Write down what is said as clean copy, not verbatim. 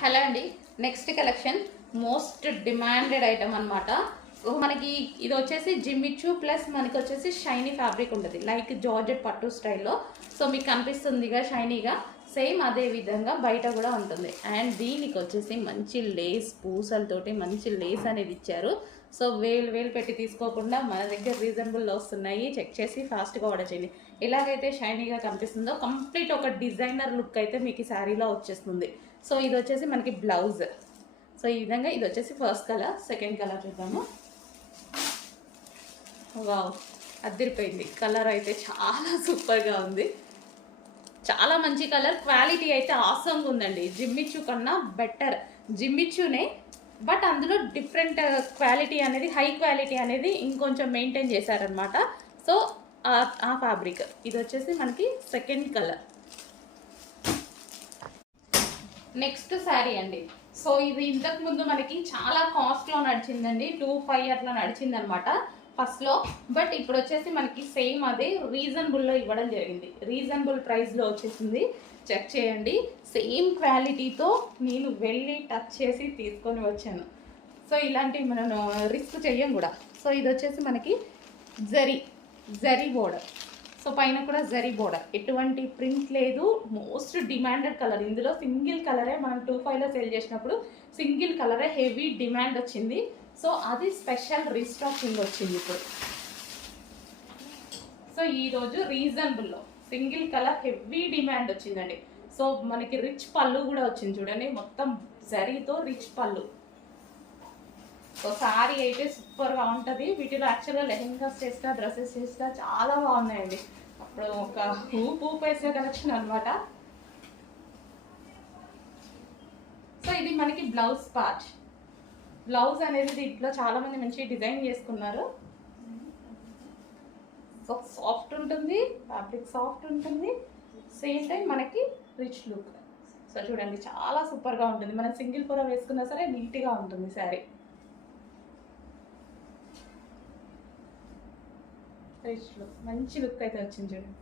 Hello అండి. Next collection most demanded item అనమాట. మనకి ఇది వచ్చేసి జిమ్మిచ్చు ప్లస్ మనకి వచ్చేసి షైనీ ఫ్యాబ్రిక్ ఉంటుంది, లైక్ జార్జెట్ పట్టు స్టైల్లో. సో మీకు కనిపిస్తుందిగా షైనీగా, సేమ్ అదే విధంగా బయట కూడా ఉంటుంది. అండ్ దీనికి వచ్చేసి మంచి లేస్ పూసలతోటి మంచి లేస్ అనేది ఇచ్చారు. సో వేలు వేలు పెట్టి తీసుకోకుండా మన దగ్గర రీజనబుల్లో వస్తున్నాయి. చెక్ చేసి ఫాస్ట్గా ఆర్డర్ చేయండి. ఎలాగైతే షైనీగా కనిపిస్తుందో కంప్లీట్ ఒక డిజైనర్ లుక్ అయితే మీకు ఈ శారీలో వచ్చేస్తుంది. సో ఇది వచ్చేసి మనకి బ్లౌజ్. సో ఈ విధంగా ఇది వచ్చేసి ఫస్ట్ కలర్. సెకండ్ కలర్ చూద్దాము. వావ్, అదిరిపోయింది. కలర్ అయితే చాలా సూపర్గా ఉంది, చాలా మంచి కలర్. క్వాలిటీ అయితే ఆసంగా ఉందండి. జిమ్మిచ్చు కన్నా బెటర్ జిమ్మిచ్చునే, బట్ అందులో డిఫరెంట్ క్వాలిటీ అనేది, హై క్వాలిటీ అనేది ఇంకొంచెం మెయింటైన్ చేశారనమాట. సో ఆ ఫ్యాబ్రిక్ ఇది వచ్చేసి మనకి సెకండ్ కలర్. నెక్స్ట్ శారీ అండి. సో ఇది ఇంతకు ముందు మనకి చాలా కాస్ట్లో నడిచిందండి, 2,500 అట్లా నడిచింది అనమాట ఫస్ట్లో. బట్ ఇప్పుడు వచ్చేసి మనకి సేమ్ అదే రీజనబుల్లో ఇవ్వడం జరిగింది. రీజనబుల్ ప్రైస్లో వచ్చేసింది. చెక్ చేయండి. సేమ్ క్వాలిటీతో నేను వెళ్ళి టచ్ చేసి తీసుకొని వచ్చాను. సో ఇలాంటివి మనం రిస్క్ చెయ్యం కూడా. సో ఇది వచ్చేసి మనకి జరీ బోర్డర్. సో పైన కూడా జరీ బోర్డర్, ఎటువంటి ప్రింట్ లేదు. Most demanded colour. ఇందులో సింగిల్ కలరే మనం 2,500లో సేల్ చేసినప్పుడు సింగిల్ కలరే హెవీ డిమాండ్ వచ్చింది. సో అది స్పెషల్ రీస్టాకింగ్ వచ్చింది ఇప్పుడు. సో ఈరోజు రీజనబుల్లో సింగిల్ కలర్ హెవీ డిమాండ్ వచ్చిందండి. సో మనకి రిచ్ పళ్ళు కూడా వచ్చింది చూడండి, మొత్తం జరీతో రిచ్ పళ్ళు. సో శారీ అయితే సూపర్గా ఉంటుంది. వీటిలో యాక్చువల్గా లెహెంగాస్ చేస్తా, డ్రెస్సెస్ చేస్తా చాలా బాగున్నాయండి. అప్పుడు ఒక ఊపు వేసే కలెక్షన్ అనమాట. సో ఇది మనకి బ్లౌజ్ పార్ట్. బ్లౌజ్ అనేది దీంట్లో చాలా మంది మంచి డిజైన్ చేసుకున్నారు. సో సాఫ్ట్ ఉంటుంది, ఫ్యాబ్రిక్ సాఫ్ట్ ఉంటుంది, సేమ్ టైం మనకి రిచ్ లుక్. సో చూడండి చాలా సూపర్గా ఉంటుంది. మనం సింగిల్ పొర వేసుకున్నా సరే నీట్గా ఉంటుంది శారీ. రిచ్ లుక్, మంచి లుక్ అయితే వచ్చింది చూడండి.